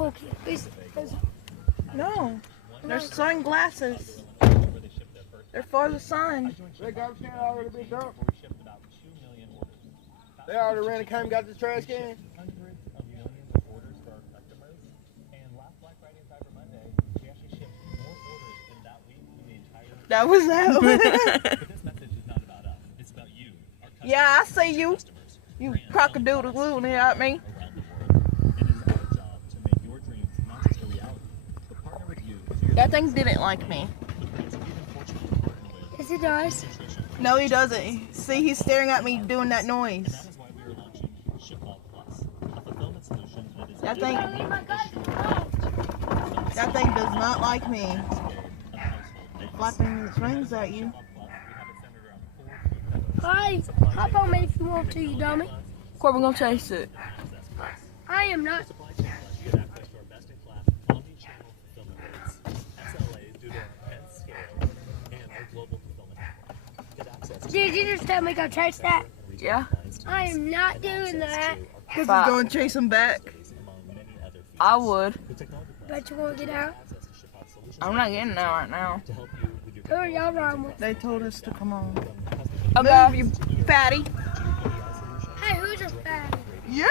cool kid. No, they're sunglasses. They're for the sun. That garbage can already been dumped. They already ran and came and got the trash can. Hundreds of millions of orders for our customers. And last Black Friday and Cyber Monday, we actually shipped more orders in that week than the entire. That was that one. But this message is not about us. It's about you, our customers. Yeah, I see you. Customers, You brands, cock-a-doodle glue at me. around the world. It is our job to make your dreams not just a reality, but partner with you. So you're That thing didn't like me. we've been fortunate to partner with Yes, it does. Nutrition. No, he doesn't. See, he's staring at me doing that noise. That is why we are launching ShipBall Plus, a fulfillment solution that is That thing, Leave my guys alone. that thing does not like me. of household Flapping its wings at you. Hi, hop on me if you want to, you dummy. Corbin, go chase it. I am not. Supply chain plus, you get access to our best-in-class omni-channel fulfillment rates, SLAs due to our immense scale, and our global fulfillment network. Get access to Did you just tell me go chase that? Yeah. I am not doing that. Because he's going to chase him back. among many other features. I would. The technology Bet you won't get out. access to ShipBot solutions I'm not getting that right now. to help you with your Who are y'all riding with? They told us to come on. custom Okay. Move, you fatty. Hey, who's a fan? You.